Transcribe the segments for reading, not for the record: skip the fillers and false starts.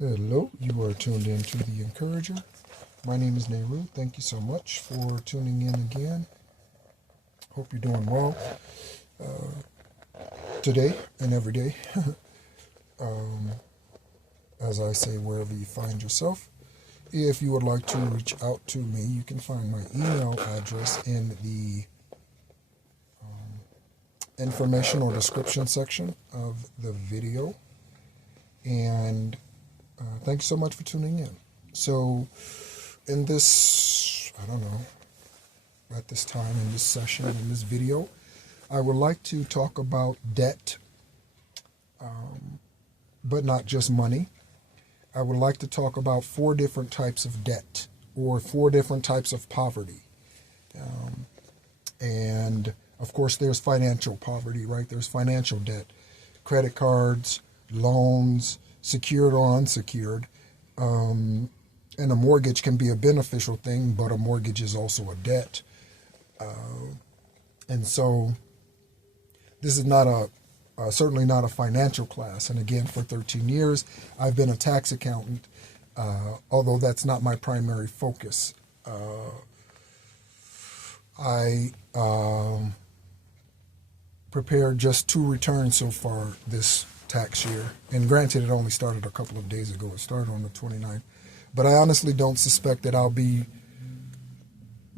Hello, you are tuned in to The Encourager. My name is Nehru. Thank you so much for tuning in again. Hope you're doing well today and every day. As I say, wherever you find yourself. If you would like to reach out to me, you can find my email address in the information or description section of the video. And thank you so much for tuning in. So in this, at this time, in this session, in this video, I would like to talk about debt, but not just money. I would like to talk about 4 different types of debt, or 4 different types of poverty. And of course, there's financial poverty, right? There's financial debt, credit cards, loans, secured or unsecured. And a mortgage can be a beneficial thing, but a mortgage is also a debt. And so this is not certainly not a financial class. And again, for 13 years, I've been a tax accountant, although that's not my primary focus. I prepared just 2 returns so far this tax year. And granted, it only started a couple of days ago. It started on the 29th. But I honestly don't suspect that I'll be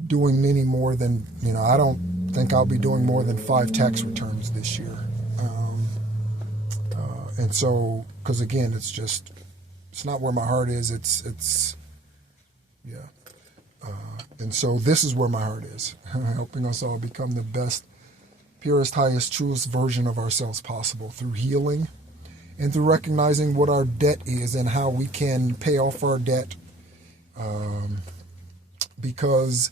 doing many more than, I don't think I'll be doing more than 5 tax returns this year. And so, because again, it's not where my heart is. And so this is where my heart is, helping us all become the best, purest, highest, truest version of ourselves possible through healing and through recognizing what our debt is and how we can pay off our debt. Because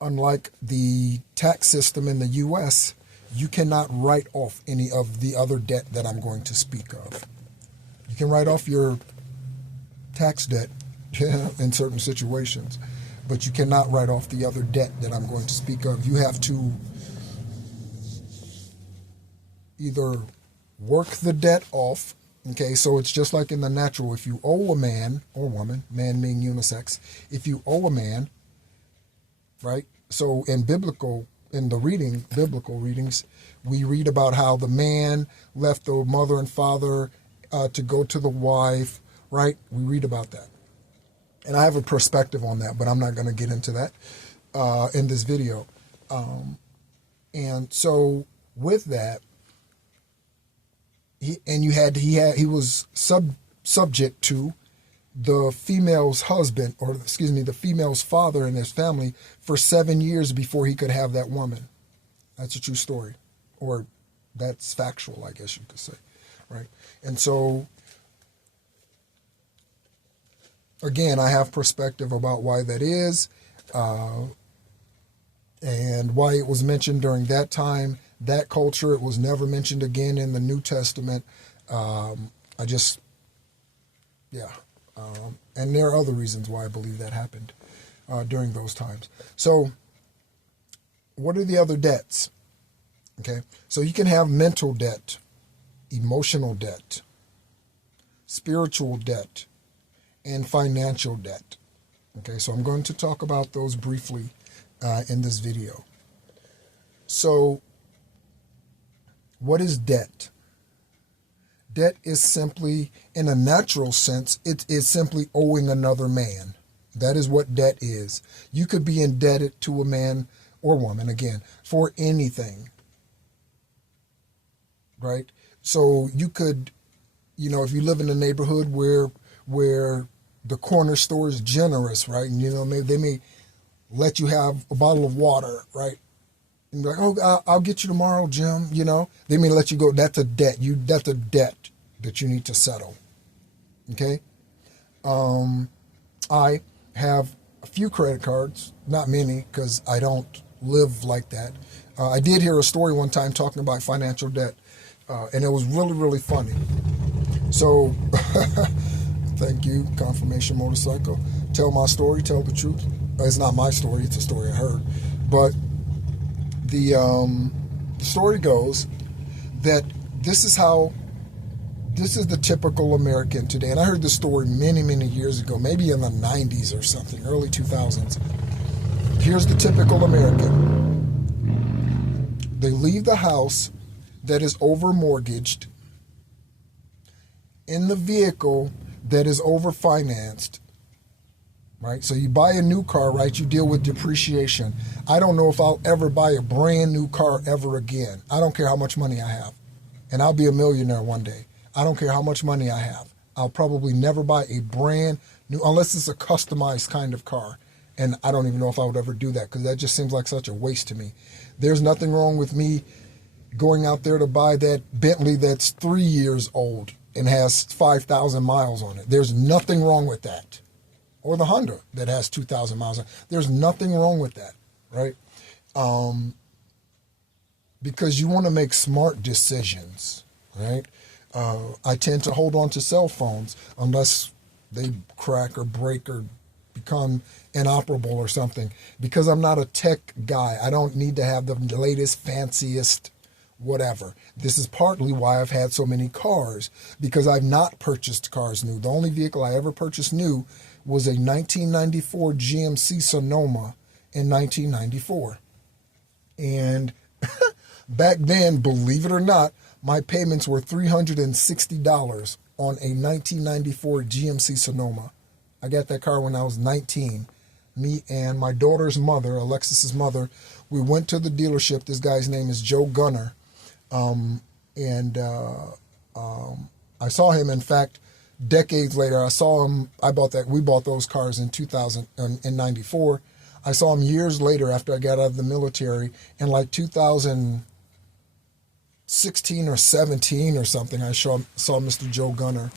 unlike the tax system in the U.S., you cannot write off any of the other debt that I'm going to speak of. You can write off your tax debt in certain situations, but you cannot write off the other debt that I'm going to speak of. You have to either work the debt off. Okay, so it's just like in the natural. If you owe a man or woman, man being unisex, if you owe a man, right? So in biblical readings, we read about how the man left the mother and father to go to the wife, right? We read about that. And I have a perspective on that, but I'm not going to get into that in this video. And so with that, he was subject to the female's husband, the female's father and his family for 7 years before he could have that woman. That's a true story, or that's factual, I guess you could say, right? And so, again, I have perspective about why that is, and why it was mentioned during that time, that culture. It was never mentioned again in the New Testament. And there are other reasons why I believe that happened during those times. So what are the other debts? Okay, so you can have mental debt, emotional debt, spiritual debt, and financial debt. Okay, so I'm going to talk about those briefly in this video. So what is debt? Debt is simply, in a natural sense, it is simply owing another man. That is what debt is. You could be indebted to a man or woman, again, for anything, right? So you could, if you live in a neighborhood where the corner store is generous, right? And, maybe they may let you have a bottle of water, right? And be like, oh, I'll get you tomorrow, Jim. They may let you go. That's a debt. That's a debt that you need to settle. Okay. I have a few credit cards, not many, because I don't live like that. I did hear a story one time talking about financial debt, and it was really, really funny. So, thank you, Confirmation Motorcycle. Tell my story. Tell the truth. It's not my story. It's a story I heard, but. The story goes that this is how this is the typical American today. And I heard this story many, many years ago, maybe in the 90s or something, early 2000s. Here's the typical American. They leave the house that is over mortgaged in the vehicle that is over financed, right? So you buy a new car, right? You deal with depreciation. I don't know if I'll ever buy a brand new car ever again. I don't care how much money I have. And I'll be a millionaire one day. I don't care how much money I have. I'll probably never buy a brand new, unless it's a customized kind of car. And I don't even know if I would ever do that, because that just seems like such a waste to me. There's nothing wrong with me going out there to buy that Bentley that's 3 years old and has 5,000 miles on it. There's nothing wrong with that. Or the Honda that has 2,000 miles on it. There's nothing wrong with that, right? Because you want to make smart decisions, right? I tend to hold on to cell phones unless they crack or break or become inoperable or something, because I'm not a tech guy. I don't need to have the latest, fanciest whatever. This is partly why I've had so many cars, because I've not purchased cars new. The only vehicle I ever purchased new was a 1994 GMC Sonoma in 1994. And back then, believe it or not, my payments were $360 on a 1994 GMC Sonoma. I got that car when I was 19. Me and my daughter's mother, Alexis's mother, we went to the dealership. This guy's name is Joe Gunner. I saw him, in fact, decades later. I saw him. We bought those cars in 1994. I saw him years later after I got out of the military in like 2016 or 17 or something. I saw Mr. Joe Gunner.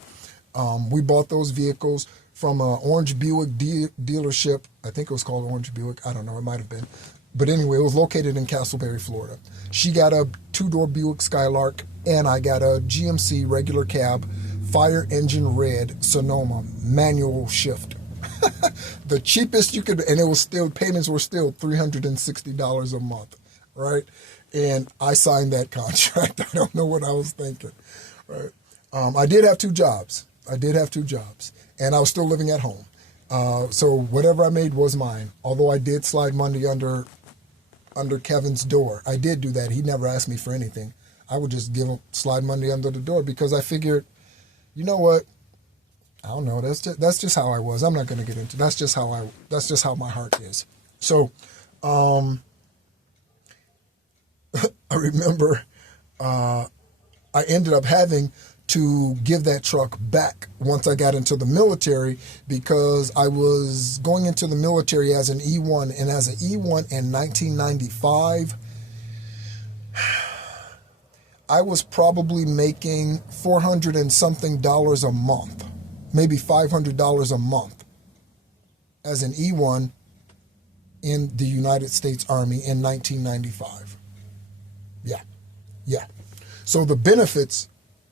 We bought those vehicles from an Orange Buick dealership. I think it was called Orange Buick. I don't know. It might have been. But anyway, it was located in Castleberry, Florida. She got a 2-door Buick Skylark, and I got a GMC regular cab, fire engine red Sonoma, manual shift. The cheapest you could, and it was still, payments were still $360 a month, right? And I signed that contract. I don't know what I was thinking, right? I did have two jobs. And I was still living at home. So whatever I made was mine. Although I did slide money under Kevin's door. I did do that. He never asked me for anything. I would just slide money under the door, because I figured, you know what? I don't know. That's just how I was. I'm not going to get into. That's just how my heart is. So, I remember I ended up having to give that truck back once I got into the military, because I was going into the military as an E1, and as an E1 in 1995, I was probably making $400 and something a month, maybe $500 a month as an E1 in the United States Army in 1995. Yeah. So the benefits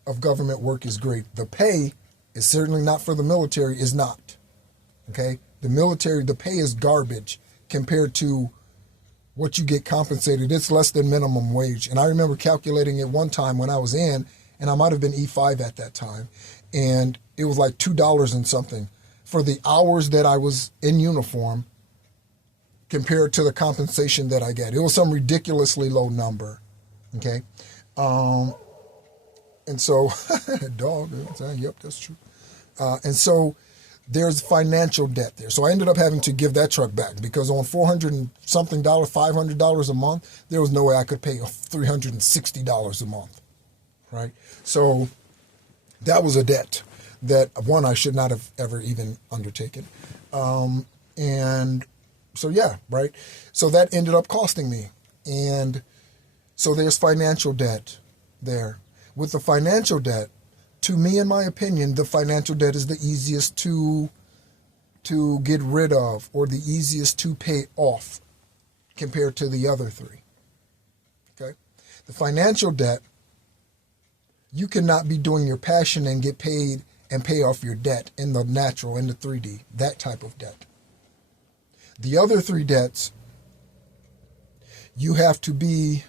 of government work is great. The pay is certainly not for the military, is not. Okay? The military, the pay is garbage compared to what you get compensated. It's less than minimum wage. And I remember calculating it one time when I was in, and I might have been E5 at that time, and it was like $2 and something for the hours that I was in uniform compared to the compensation that I get. It was some ridiculously low number. Okay? And so, dog, yep, that's true. And so there's financial debt there. So I ended up having to give that truck back, because on $400 and something, $500 a month, there was no way I could pay $360 a month, right? So that was a debt that, one, I should not have ever even undertaken. And so, yeah, right? So that ended up costing me. And so there's financial debt there. With the financial debt, to me, in my opinion, the financial debt is the easiest to get rid of, or the easiest to pay off compared to the other three. Okay? The financial debt, you cannot be doing your passion and get paid and pay off your debt in the natural, in the 3D, that type of debt. The other three debts, you have to be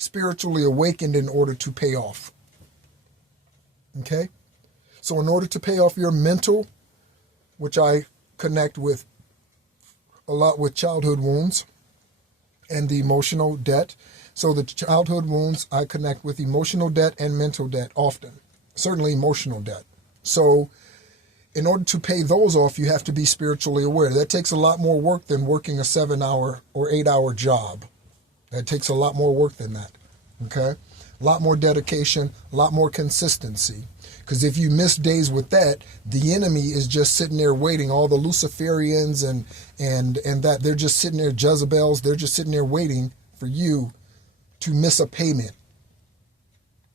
spiritually awakened in order to pay off. Okay? So in order to pay off your mental, which I connect with a lot with childhood wounds and the emotional debt. So the childhood wounds, I connect with emotional debt and mental debt often. Certainly emotional debt. So in order to pay those off, you have to be spiritually aware. That takes a lot more work than working a 7-hour or 8-hour job. That takes a lot more work than that. Okay? A lot more dedication, a lot more consistency. Because if you miss days with that, the enemy is just sitting there waiting. All the Luciferians and that, they're just sitting there, Jezebels, they're just sitting there waiting for you to miss a payment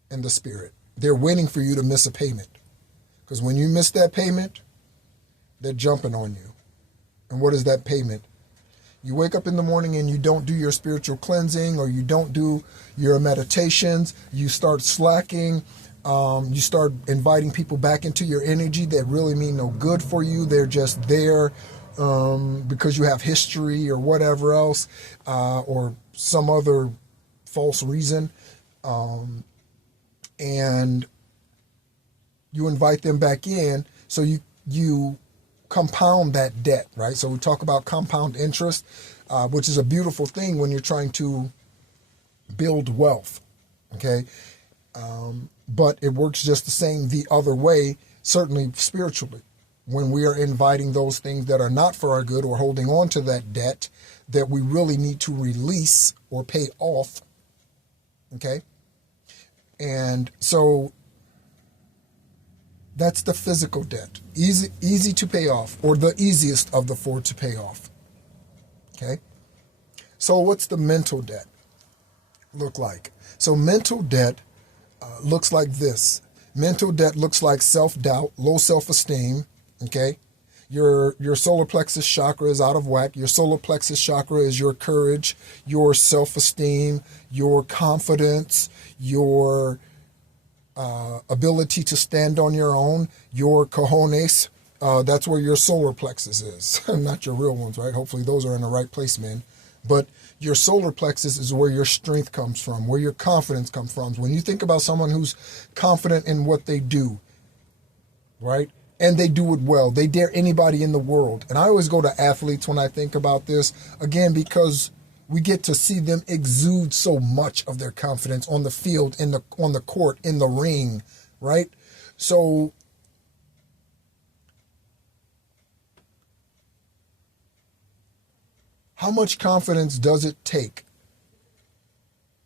in the spirit. They're waiting for you to miss a payment. Because when you miss that payment, they're jumping on you. And what is that payment? You wake up in the morning and you don't do your spiritual cleansing, or you don't do your meditations. You start slacking. You start inviting people back into your energy that really mean no good for you. They're just there because you have history or whatever else, or some other false reason. And you invite them back in, so you compound that debt, right? So we talk about compound interest, which is a beautiful thing when you're trying to build wealth, okay? But it works just the same the other way, certainly spiritually. When we are inviting those things that are not for our good, or holding on to that debt that we really need to release or pay off, okay? And so that's the physical debt. Easy to pay off, or the easiest of the four to pay off. Okay? So what's the mental debt look like? So mental debt looks like this. Mental debt looks like self-doubt, low self-esteem. Okay? Your solar plexus chakra is out of whack. Your solar plexus chakra is your courage, your self-esteem, your confidence, your ability to stand on your own, your cojones. That's where your solar plexus is. Not your real ones, right? Hopefully those are in the right place, man. But your solar plexus is where your strength comes from, where your confidence comes from. When you think about someone who's confident in what they do, right? And they do it well. They dare anybody in the world. And I always go to athletes when I think about this, again, because we get to see them exude so much of their confidence on the field, on the court, in the ring, right? So how much confidence does it take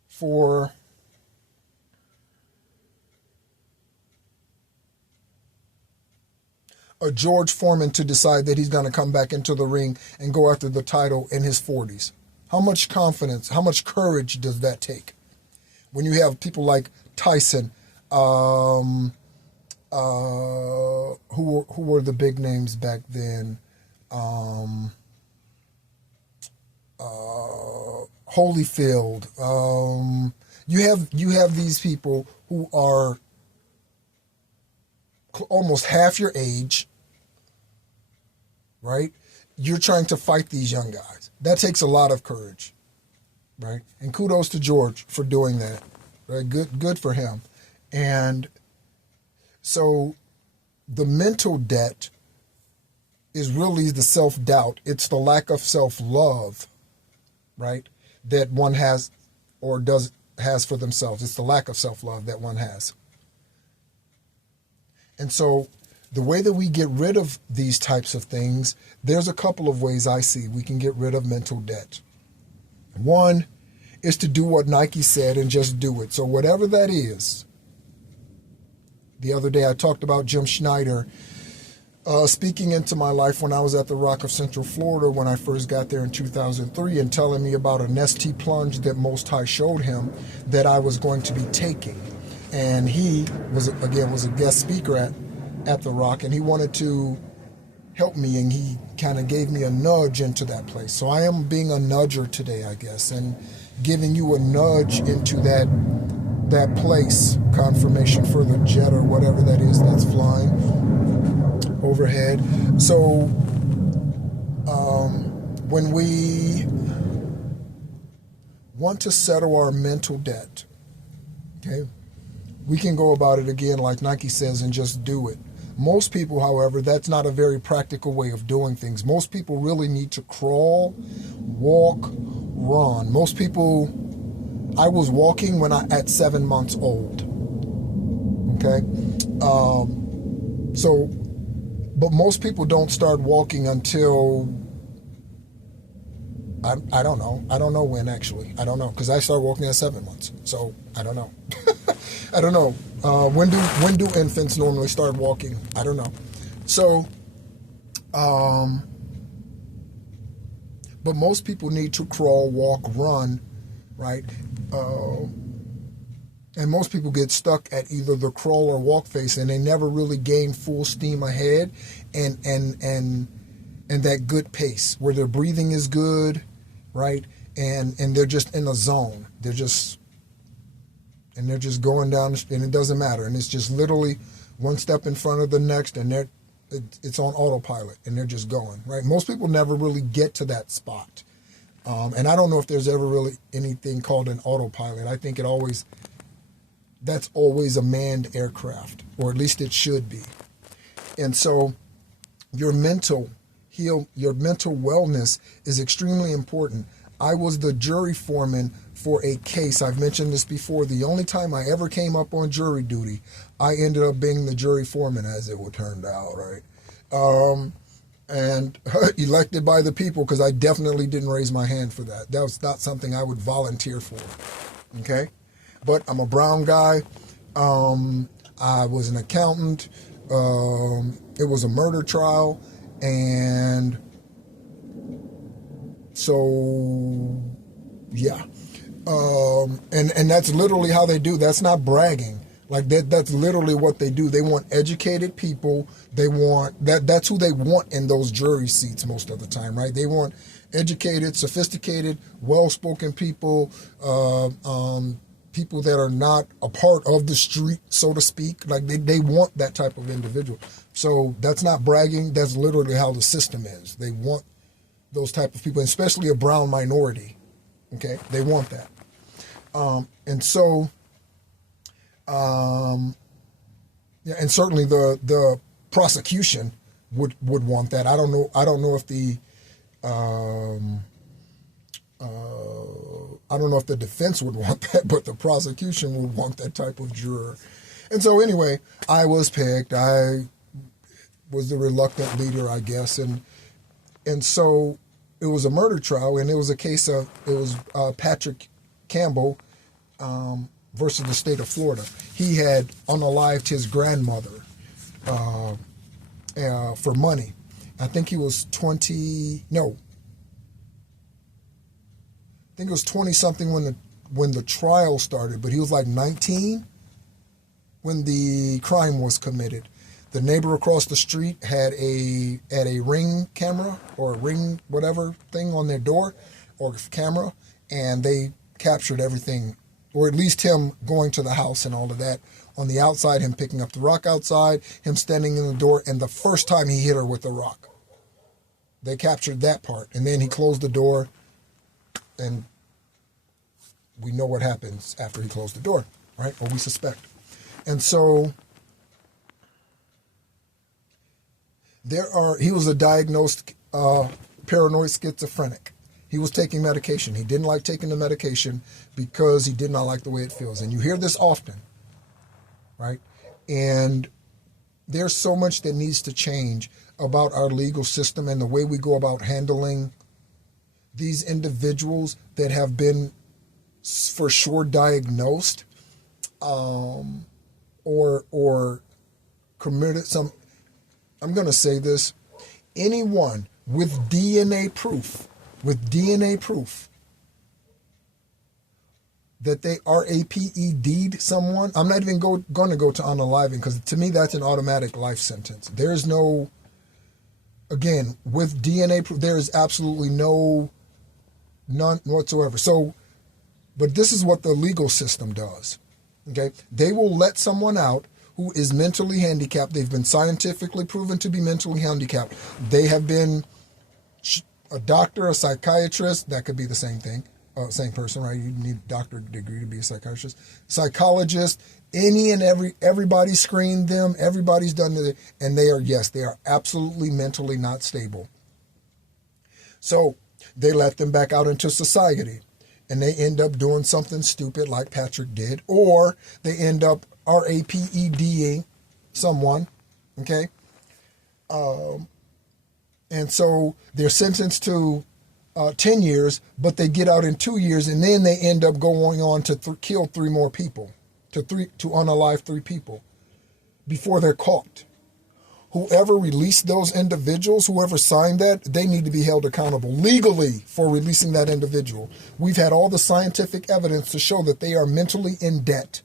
for a George Foreman to decide that he's going to come back into the ring and go after the title in his 40s? How much confidence, how much courage does that take? When you have people like Tyson, who were the big names back then? Holyfield. You have these people who are almost half your age, right? You're trying to fight these young guys. That takes a lot of courage, right? And kudos to George for doing that, right? Good for him. And so the mental debt is really the self-doubt. It's the lack of self-love, right, that one has or has for themselves. It's the lack of self-love that one has. And so the way that we get rid of these types of things, there's a couple of ways I see we can get rid of mental debt. One is to do what Nike said and just do it. So whatever that is. The other day I talked about Jim Schneider speaking into my life when I was at the Rock of Central Florida when I first got there in 2003, and telling me about an ST plunge that Most High showed him that I was going to be taking. And he was a guest speaker at the Rock, and he wanted to help me, and he kind of gave me a nudge into that place. So I am being a nudger today, I guess, and giving you a nudge into that place, confirmation for the jet or whatever that is that's flying overhead. So when we want to settle our mental debt, okay, we can go about it again, like Nike says, and just do it. Most people, however, that's not a very practical way of doing things. Most people really need to crawl, walk, run. Most people, I was walking at 7 months old. Okay? But most people don't start walking until, I don't know. I don't know when, actually. I don't know, because I started walking at 7 months. So, I don't know. I don't know. When do infants normally start walking? I don't know. So, but most people need to crawl, walk, run, right? And most people get stuck at either the crawl or walk phase, and they never really gain full steam ahead and that good pace where their breathing is good, right? And they're just in a zone. They're just going down, and it doesn't matter. And it's just literally one step in front of the next, and it's on autopilot, and they're just going, right? Most people never really get to that spot. And I don't know if there's ever really anything called an autopilot. I think that's always a manned aircraft, or at least it should be. And so your mental wellness is extremely important. I was the jury foreman for a case. I've mentioned this before. The only time I ever came up on jury duty, I ended up being the jury foreman, as it would turn out, right? And elected by the people, because I definitely didn't raise my hand for that. That was not something I would volunteer for, okay? But I'm a brown guy. I was an accountant. It was a murder trial. And so, yeah. And that's literally how they do. That's not bragging. Like that's literally what they do. They want educated people. They want that's who they want in those jury seats most of the time, right? They want educated, sophisticated, well-spoken people, people that are not a part of the street, so to speak. Like they want that type of individual. So that's not bragging. That's literally how the system is. They want those type of people, especially a brown minority. Okay, they want that. And so, yeah, and certainly the prosecution would want that. I don't know if the I don't know if the defense would want that, but the prosecution would want that type of juror. And so anyway, I was picked. I was the reluctant leader, I guess, and so it was a murder trial, and it was a case of Patrick Campbell versus the state of Florida. He had unalived his grandmother for money. I think he was 20. No, I think it was 20 something when the trial started, but he was like 19 when the crime was committed. The neighbor across the street had a Ring camera or a Ring whatever thing on their door or camera, and they captured everything, or at least him going to the house and all of that. On the outside, him picking up the rock outside, him standing in the door, and the first time he hit her with the rock. They captured that part, and then he closed the door, and we know what happens after he closed the door, right? Or we suspect. And so he was a diagnosed paranoid schizophrenic. He was taking medication. He didn't like taking the medication because he did not like the way it feels. And you hear this often, right? And there's so much that needs to change about our legal system and the way we go about handling these individuals that have been for sure diagnosed or committed some. I'm going to say this. Anyone with DNA proof that they RAPED'd someone, I'm not even going to go to unaliving, because to me that's an automatic life sentence. There's no, again, with DNA proof, there is absolutely none whatsoever. So, but this is what the legal system does. Okay, they will let someone out who is mentally handicapped. They've been scientifically proven to be mentally handicapped. They have been a doctor, a psychiatrist, that could be the same thing, same person, right? You need a doctorate degree to be a psychiatrist, psychologist, Any and everybody screened them, everybody's done it, and they are absolutely mentally not stable. So they let them back out into society, and they end up doing something stupid like Patrick did, or they end up rapeding someone, okay? And so they're sentenced to 10 years, but they get out in 2 years, and then they end up going on to kill 3 more people, to unalive 3 people before they're caught. Whoever released those individuals, whoever signed that, they need to be held accountable legally for releasing that individual. We've had all the scientific evidence to show that they are mentally in debt.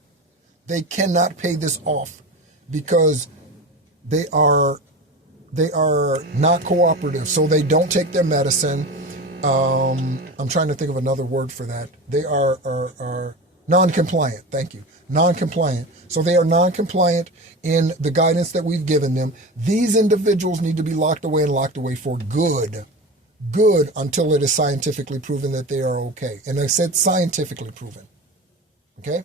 They cannot pay this off because they are not cooperative, so they don't take their medicine. I'm trying to think of another word for that. They are non-compliant. Thank you. Non-compliant. So they are non-compliant in the guidance that we've given them. These individuals need to be locked away and locked away for good. Good until it is scientifically proven that they are okay. And I said scientifically proven. Okay?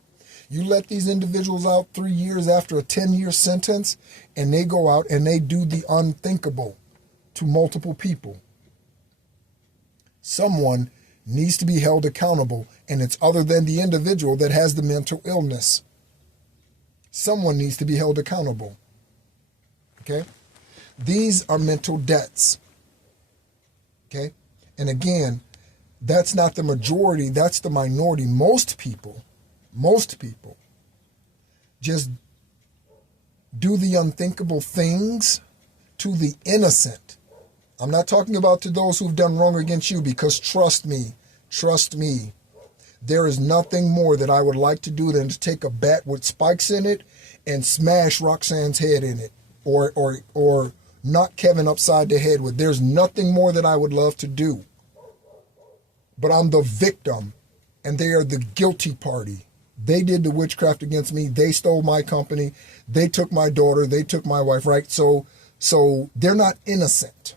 You let these individuals out 3 years after a 10-year sentence, and they go out and they do the unthinkable to multiple people. Someone needs to be held accountable, and it's other than the individual that has the mental illness. Someone needs to be held accountable. Okay? These are mental debts. Okay? And again, that's not the majority, that's the minority. Most people just do the unthinkable things to the innocent. I'm not talking about to those who've done wrong against you, because trust me, there is nothing more that I would like to do than to take a bat with spikes in it and smash Roxanne's head in it, or knock Kevin upside the head with. There's nothing more that I would love to do. But I'm the victim, and they are the guilty party. They did the witchcraft against me. They stole my company. They took my daughter. They took my wife, right? So they're not innocent,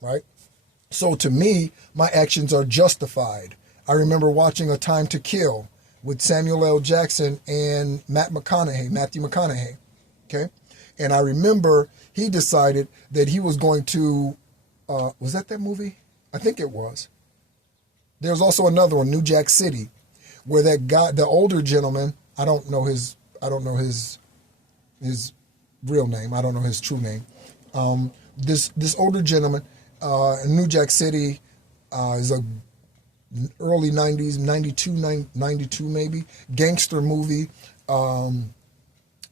right? So to me, my actions are justified. I remember watching A Time to Kill with Samuel L. Jackson and Matthew McConaughey, okay? And I remember he decided that he was going to, was that movie? I think it was. There's also another one, New Jack City, where that guy, the older gentleman, I don't know his real name. I don't know his true name. This older gentleman in New Jack City is a early 90s, 92 maybe, gangster movie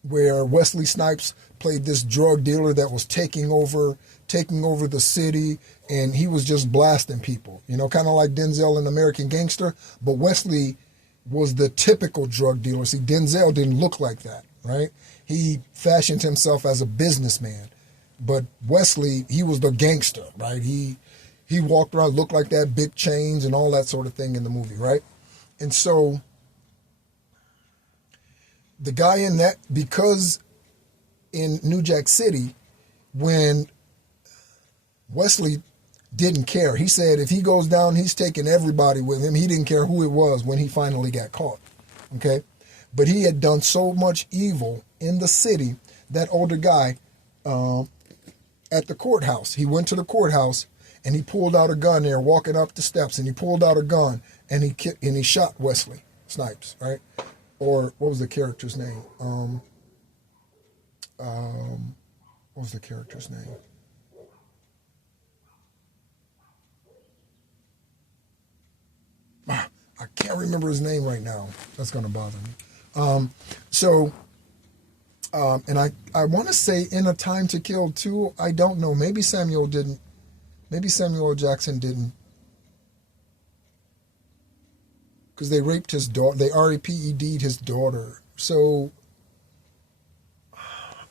where Wesley Snipes played this drug dealer that was taking over the city, and he was just blasting people, kind of like Denzel in American Gangster, but Wesley was the typical drug dealer. See, Denzel didn't look like that, right? He fashioned himself as a businessman, but Wesley, he was the gangster, right? He walked around, looked like that, big chains and all that sort of thing in the movie, right? And so the guy in that, because in New Jack City, when Wesley didn't care, he said if he goes down, he's taking everybody with him. He didn't care who it was when he finally got caught, okay? But he had done so much evil in the city, that older guy at the courthouse, he went to the courthouse and he pulled out a gun there, walking up the steps, and he pulled out a gun and he shot Wesley Snipes, right? Or what was the character's name? What was the character's name? I can't remember his name right now. That's going to bother me. And I want to say in A Time to Kill too. I don't know. Maybe Samuel didn't. Maybe Samuel L. Jackson didn't. Because they raped his daughter. They RAPED'd his daughter. So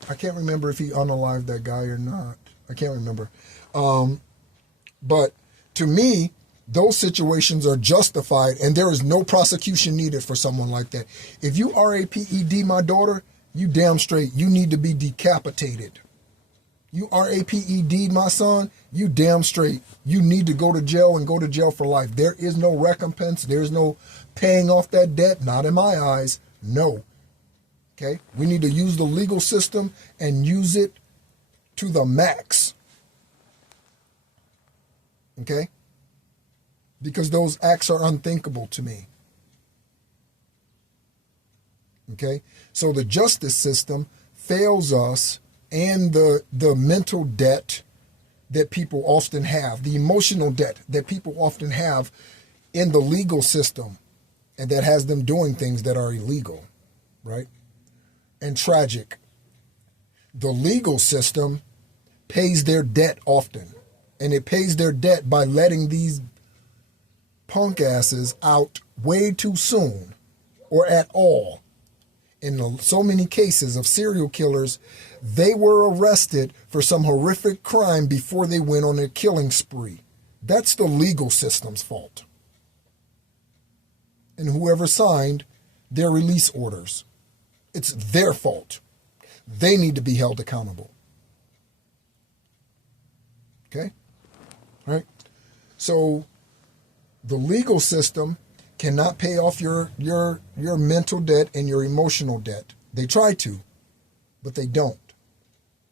I can't remember if he unalived that guy or not. I can't remember. But to me, those situations are justified, and there is no prosecution needed for someone like that. If you RAPED my daughter, you damn straight, you need to be decapitated. You RAPED my son, you damn straight, you need to go to jail and go to jail for life. There is no recompense. There's no paying off that debt. Not in my eyes. No. Okay? We need to use the legal system and use it to the max. Okay? Because those acts are unthinkable to me. Okay? So the justice system fails us, and the mental debt that people often have, the emotional debt that people often have in the legal system, and that has them doing things that are illegal, right? And tragic. The legal system pays their debt often, and it pays their debt by letting these punk asses out way too soon, or at all. In so many cases of serial killers, they were arrested for some horrific crime before they went on a killing spree. That's the legal system's fault. And whoever signed their release orders, it's their fault. They need to be held accountable. Okay? All right? So the legal system cannot pay off your mental debt and your emotional debt. They try to, but they don't.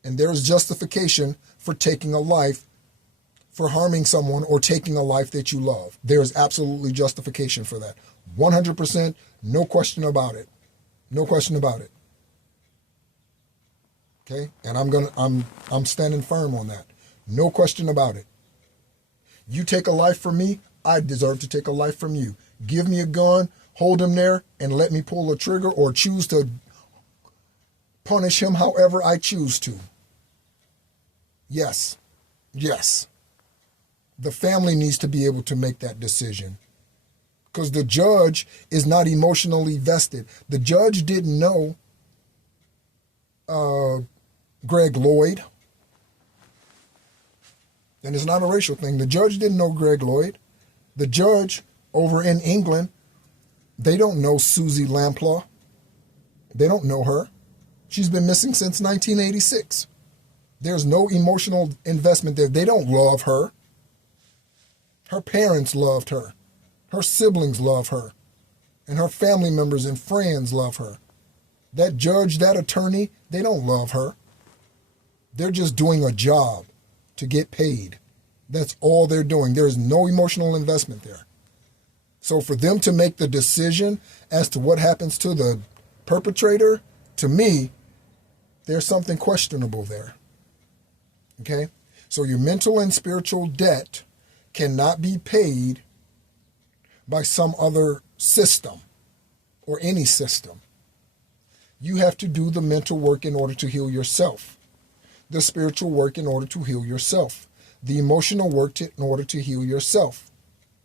And there's justification for taking a life, for harming someone or taking a life that you love. There's absolutely justification for that. 100%, no question about it. No question about it. Okay? And I'm standing firm on that. No question about it. You take a life from me, I deserve to take a life from you. Give me a gun, hold him there, and let me pull a trigger or choose to punish him however I choose to. Yes. Yes. The family needs to be able to make that decision. Because the judge is not emotionally vested. The judge didn't know Greg Lloyd. And it's not a racial thing. The judge didn't know Greg Lloyd. The judge over in England, they don't know Susie Lamplaw. They don't know her. She's been missing since 1986. There's no emotional investment there. They don't love her. Her parents loved her. Her siblings love her. And her family members and friends love her. That judge, that attorney, they don't love her. They're just doing a job to get paid. That's all they're doing. There is no emotional investment there. So for them to make the decision as to what happens to the perpetrator, to me, there's something questionable there. Okay? So your mental and spiritual debt cannot be paid by some other system or any system. You have to do the mental work in order to heal yourself, the spiritual work in order to heal yourself, the emotional work in order to heal yourself,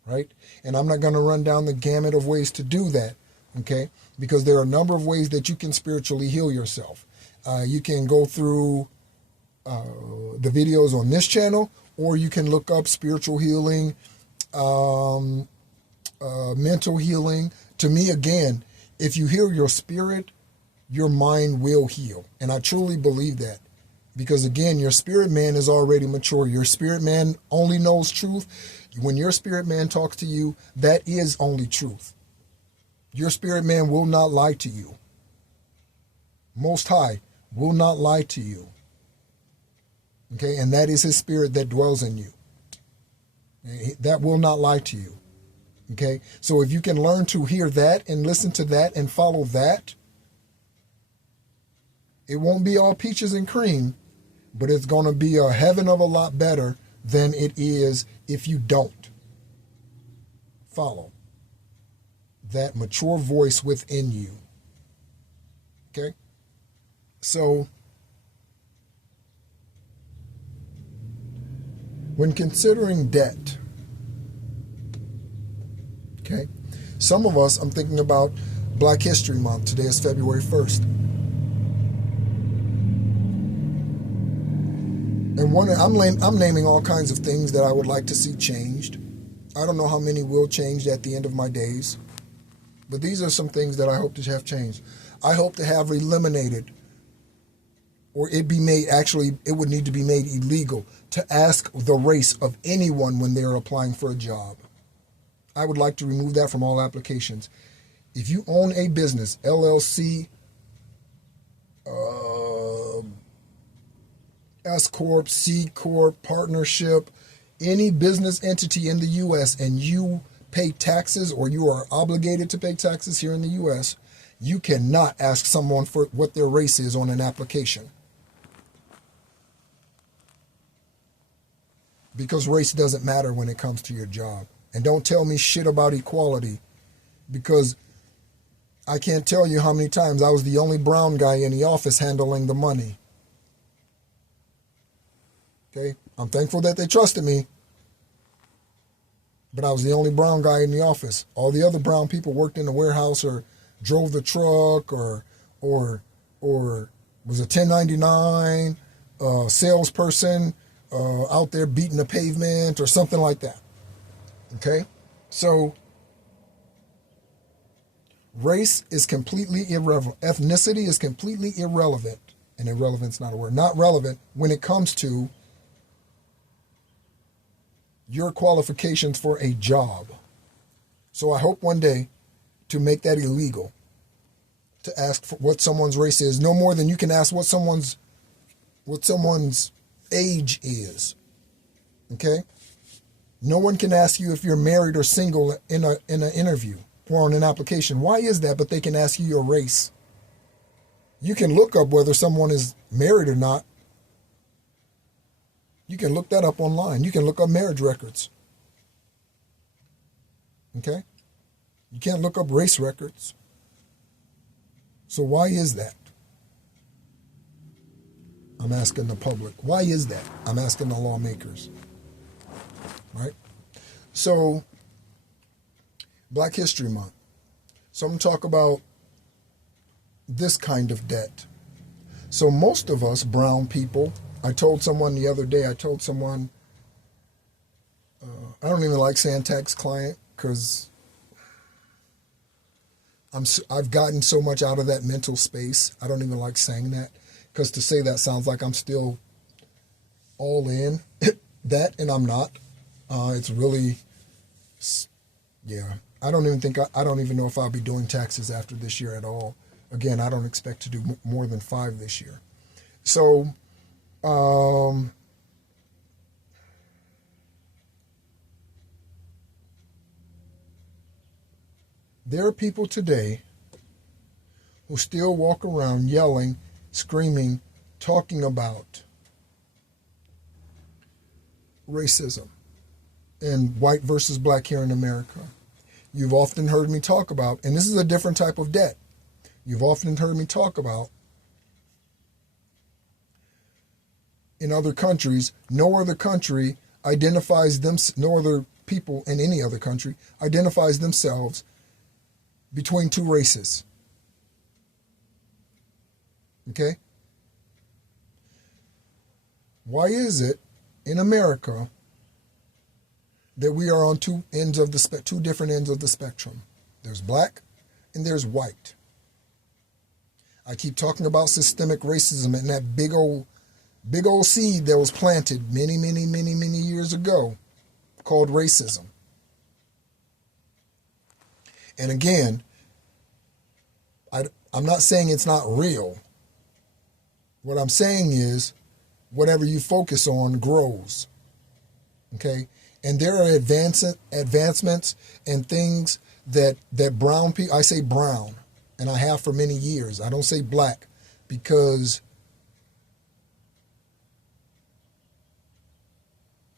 right? And I'm not going to run down the gamut of ways to do that, okay? Because there are a number of ways that you can spiritually heal yourself. You can go through the videos on this channel, or you can look up spiritual healing, mental healing. To me, again, if you heal your spirit, your mind will heal. And I truly believe that. Because again, your spirit man is already mature. Your spirit man only knows truth. When your spirit man talks to you, that is only truth. Your spirit man will not lie to you. Most High will not lie to you. Okay, and that is his spirit that dwells in you. That will not lie to you. Okay, so if you can learn to hear that and listen to that and follow that, it won't be all peaches and cream, but it's going to be a heaven of a lot better than it is if you don't follow that mature voice within you. Okay? So, when considering debt, okay, some of us, I'm thinking about Black History Month. Today is February 1st. And I'm naming all kinds of things that I would like to see changed. I don't know how many will change at the end of my days. But these are some things that I hope to have changed. I hope to have eliminated, or it be made, actually, it would need to be made illegal to ask the race of anyone when they are applying for a job. I would like to remove that from all applications. If you own a business, LLC, S Corp, C Corp, partnership, any business entity in the U.S. and you pay taxes or you are obligated to pay taxes here in the U.S., you cannot ask someone for what their race is on an application. Because race doesn't matter when it comes to your job. And don't tell me shit about equality, because I can't tell you how many times I was the only brown guy in the office handling the money. Okay? I'm thankful that they trusted me, but I was the only brown guy in the office. All the other brown people worked in the warehouse or drove the truck or was a 1099 salesperson out there beating the pavement or something like that. Okay? So race is completely irrelevant. Ethnicity is completely irrelevant. And irrelevant's not a word. Not relevant when it comes to your qualifications for a job. So I hope one day to make that illegal, to ask for what someone's race is, no more than you can ask what someone's age is. Okay? No one can ask you if you're married or single in an interview or on an application. Why is that? But they can ask you your race. You can look up whether someone is married or not. You can look that up online. You can look up marriage records. Okay? You can't look up race records. So why is that? I'm asking the public. Why is that? I'm asking the lawmakers. Right? So, Black History Month. So I'm going to talk about this kind of debt. So most of us brown people, I told someone the other day, I don't even like saying tax client because I've gotten so much out of that mental space. I don't even like saying that because to say that sounds like I'm still all in that, and I'm not. It's really, yeah. I don't even know if I'll be doing taxes after this year at all. Again, I don't expect to do more than 5 this year. So, there are people today who still walk around yelling, screaming, talking about racism and white versus black here in America. You've often heard me talk about, and this is a different type of debt. You've often heard me talk about in other countries, no other country identifies them, no other people in any other country identifies themselves between 2 races. Okay? Why is it in America that we are on 2 different ends of the spectrum? There's black and there's white. I keep talking about systemic racism and that big old seed that was planted many years ago called racism. And again, I'm not saying it's not real. What I'm saying is whatever you focus on grows. Okay? And there are advancements and things that brown people, I say brown, and I have for many years. I don't say black because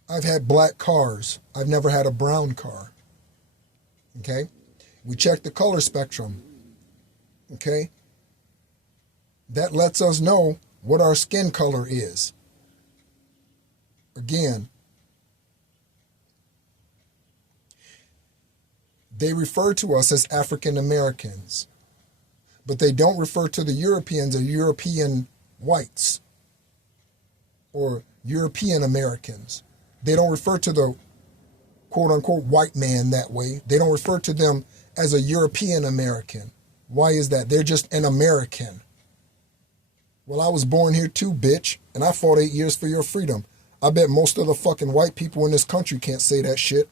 I've had black cars. I've never had a brown car. Okay? We check the color spectrum. Okay? That lets us know what our skin color is. Again, they refer to us as African Americans, but they don't refer to the Europeans or European whites or European Americans. They don't refer to the quote-unquote white man that way. They don't refer to them as a European American. Why is that? They're just an American. Well, I was born here too, bitch, and I fought 8 years for your freedom. I bet most of the fucking white people in this country can't say that shit.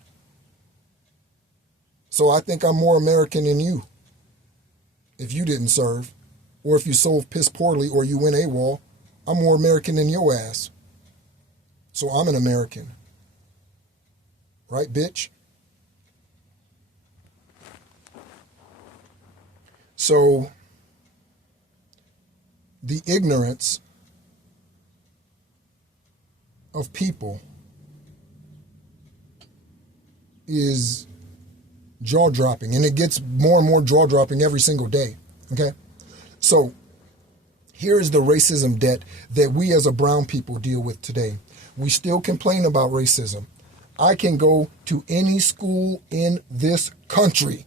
So I think I'm more American than you if you didn't serve. or if you sold piss poorly or you went AWOL, I'm more American than your ass. So I'm an American. Right, bitch? So the ignorance of people is jaw-dropping, and it gets more and more jaw-dropping every single day, okay? So here is the racism debt that we as a brown people deal with today. We still complain about racism. I can go to any school in this country.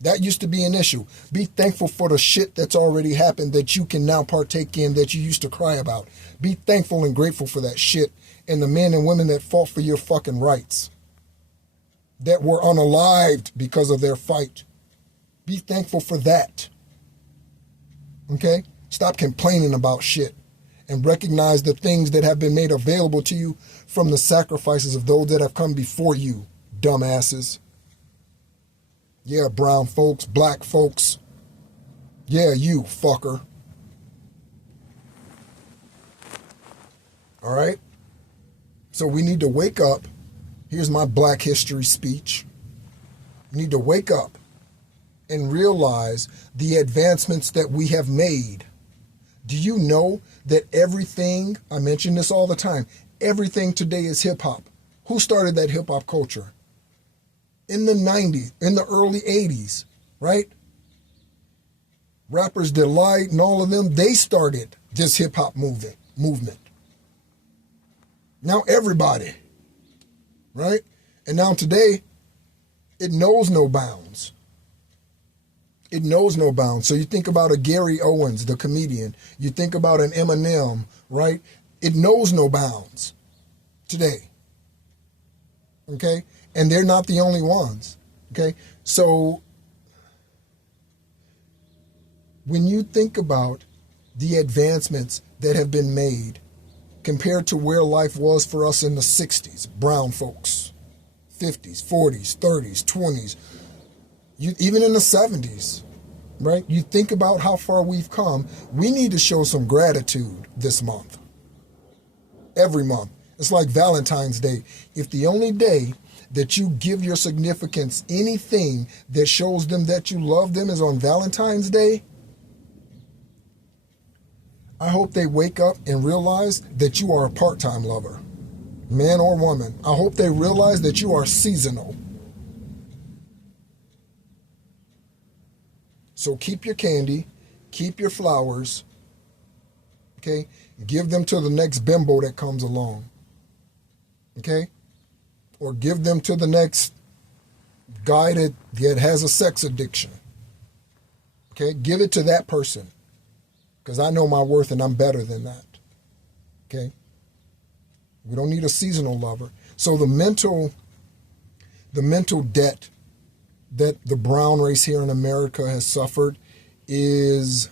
That used to be an issue. Be thankful for the shit that's already happened that you can now partake in that you used to cry about. Be thankful and grateful for that shit and the men and women that fought for your fucking rights, that were unalived because of their fight. Be thankful for that. Okay? Stop complaining about shit and recognize the things that have been made available to you from the sacrifices of those that have come before you, dumbasses. Yeah, brown folks, black folks. Yeah, you, fucker. All right? So we need to wake up. Here's my Black History speech. We need to wake up and realize the advancements that we have made. Do you know that everything, I mention this all the time, everything today is hip-hop? Who started that hip-hop culture? In the 90s, in the early 80s, right? Rappers Delight and all of them, they started this hip-hop movement. Now everybody, right? And now today, it knows no bounds. It knows no bounds. So you think about a Gary Owens, the comedian. You think about an Eminem, right? It knows no bounds today. Okay? And they're not the only ones. Okay? So when you think about the advancements that have been made compared to where life was for us in the 60s, brown folks, 50s, 40s, 30s, 20s, even in the 70s, right? You think about how far we've come. We need to show some gratitude this month. Every month. It's like Valentine's Day. If the only day that you give your significance anything that shows them that you love them is on Valentine's Day, I hope they wake up and realize that you are a part-time lover, man or woman. I hope they realize that you are seasonal. So keep your candy, keep your flowers, okay? Give them to the next bimbo that comes along, okay? Or give them to the next guy that has a sex addiction, okay? Give it to that person, because I know my worth and I'm better than that, okay? We don't need a seasonal lover. So the mental debt that the brown race here in America has suffered is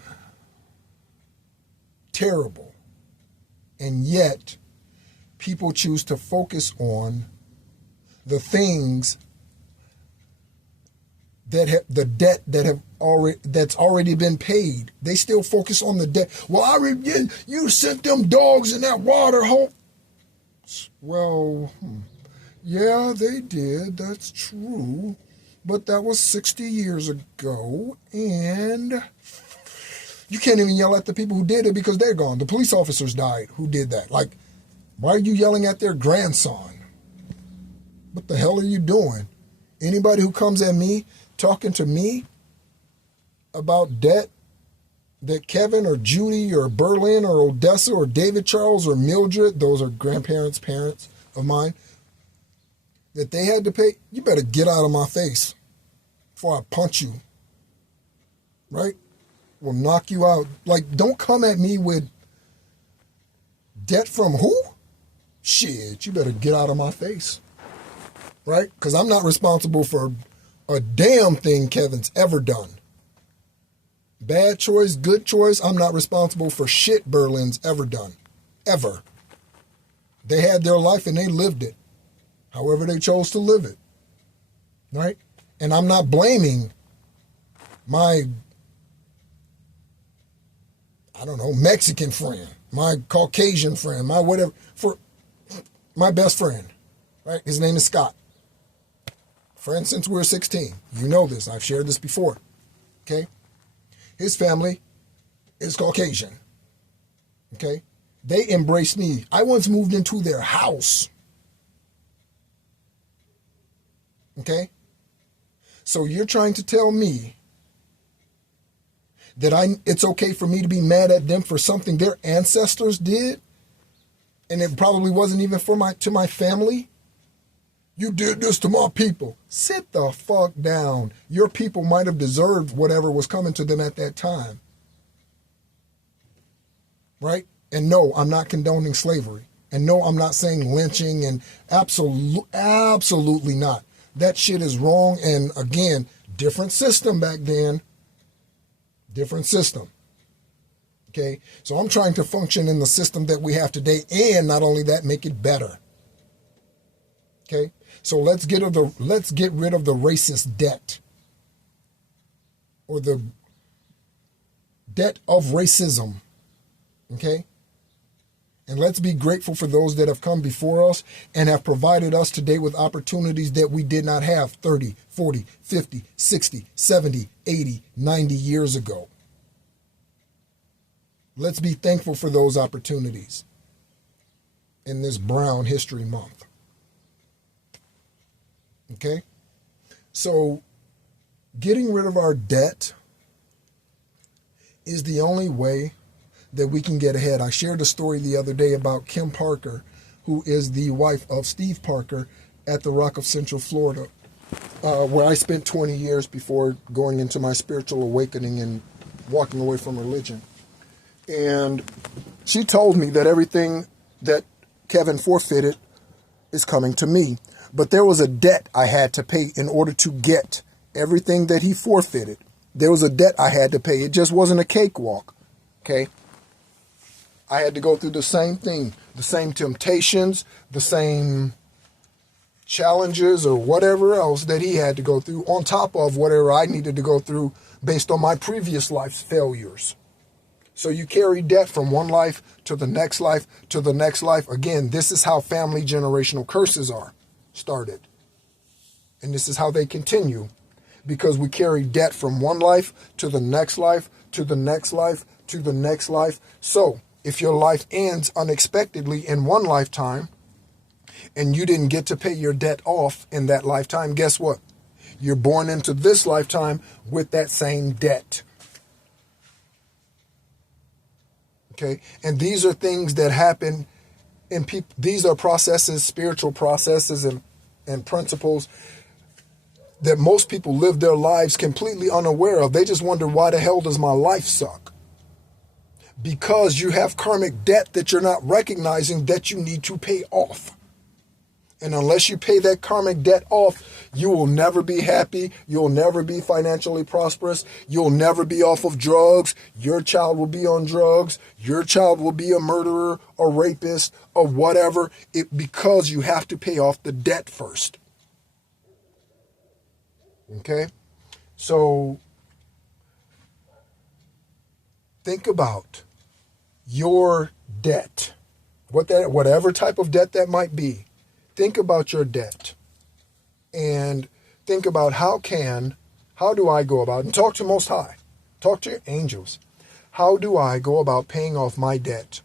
terrible. And yet, people choose to focus on the things that have the debt that's already been paid. They still focus on the debt. Well, you sent them dogs in that water hole. Well, yeah, they did. That's true. But that was 60 years ago, and you can't even yell at the people who did it because they're gone. The police officers died who did that. Like, why are you yelling at their grandson? What the hell are you doing? Anybody who comes at me, talking to me about debt that Kevin or Judy or Berlin or Odessa or David Charles or Mildred, those are grandparents, parents of mine, that they had to pay, you better get out of my face before I punch you, right? Will knock you out. Like, don't come at me with debt from who? Shit, you better get out of my face, right? Because I'm not responsible for a damn thing Kevin's ever done. Bad choice, good choice, I'm not responsible for shit Berlin's ever done. Ever. They had their life and they lived it. However they chose to live it, right? And I'm not blaming my I don't know, Mexican friend, my Caucasian friend, my whatever, for my best friend, right? His name is Scott. Friend since we were 16. You know this. I've shared this before. Okay? His family is Caucasian. Okay? They embraced me. I once moved into their house. Okay? So you're trying to tell me that it's okay for me to be mad at them for something their ancestors did? And it probably wasn't even to my family? You did this to my people. Sit the fuck down. Your people might have deserved whatever was coming to them at that time. Right? And no, I'm not condoning slavery. And no, I'm not saying lynching, and absolutely not. That shit is wrong. And again, different system back then. Different system. Okay? So I'm trying to function in the system that we have today, and not only that, make it better. Okay? So let's get rid of the racist debt, or the debt of racism. Okay? And let's be grateful for those that have come before us and have provided us today with opportunities that we did not have 30, 40, 50, 60, 70, 80, 90 years ago. Let's be thankful for those opportunities in this Brown History Month. Okay? So getting rid of our debt is the only way that we can get ahead. I shared a story the other day about Kim Parker, who is the wife of Steve Parker at the Rock of Central Florida, where I spent 20 years before going into my spiritual awakening and walking away from religion. And she told me that everything that Kevin forfeited is coming to me. But there was a debt I had to pay in order to get everything that he forfeited. There was a debt I had to pay. It just wasn't a cakewalk. Okay? I had to go through the same thing, the same temptations, the same challenges, or whatever else that he had to go through, on top of whatever I needed to go through based on my previous life's failures. So you carry debt from one life to the next life to the next life. Again, this is how family generational curses are started. And this is how they continue, because we carry debt from one life to the next life, to the next life, to the next life. So if your life ends unexpectedly in one lifetime and you didn't get to pay your debt off in that lifetime, guess what? You're born into this lifetime with that same debt. Okay? And these are things that happen in people. These are processes, spiritual processes and principles that most people live their lives completely unaware of. They just wonder, why the hell does my life suck? Because you have karmic debt that you're not recognizing that you need to pay off. And unless you pay that karmic debt off, you will never be happy. You'll never be financially prosperous. You'll never be off of drugs. Your child will be on drugs. Your child will be a murderer, a rapist, or whatever, because you have to pay off the debt first. Okay? So think about your debt, whatever type of debt that might be. Think about your debt and think about how do I go about, and talk to Most High, talk to your angels. How do I go about paying off my debt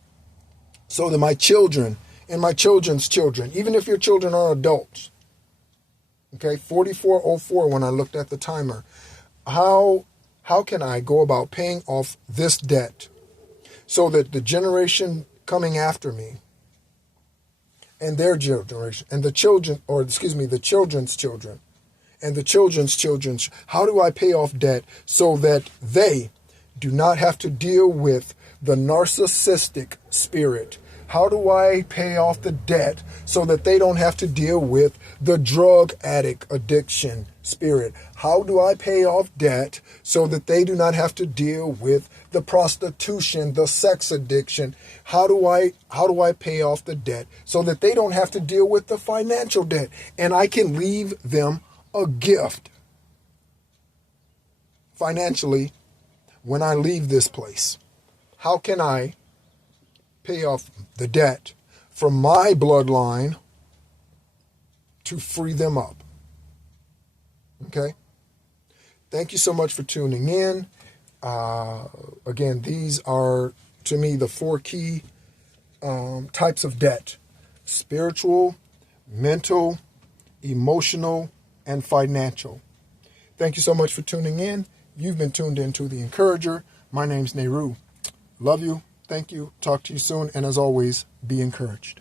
so that my children and my children's children, even if your children are adults, okay, 4404 when I looked at the timer, how can I go about paying off this debt so that the generation coming after me and their generation, and the children's children, and the children's children, how do I pay off debt so that they do not have to deal with the narcissistic spirit? How do I pay off the debt so that they don't have to deal with the drug addict addiction spirit? How do I pay off debt so that they do not have to deal with the prostitution, the sex addiction? How do I pay off the debt so that they don't have to deal with the financial debt? And I can leave them a gift financially when I leave this place. how can I pay off the debt from my bloodline to free them up? Okay? Thank you so much for tuning in. Again, these are, to me, the 4 key types of debt: spiritual, mental, emotional, and financial. Thank you so much for tuning in. You've been tuned into The Encourager. My name's Nehru. Love you. Thank you. Talk to you soon. And as always, be encouraged.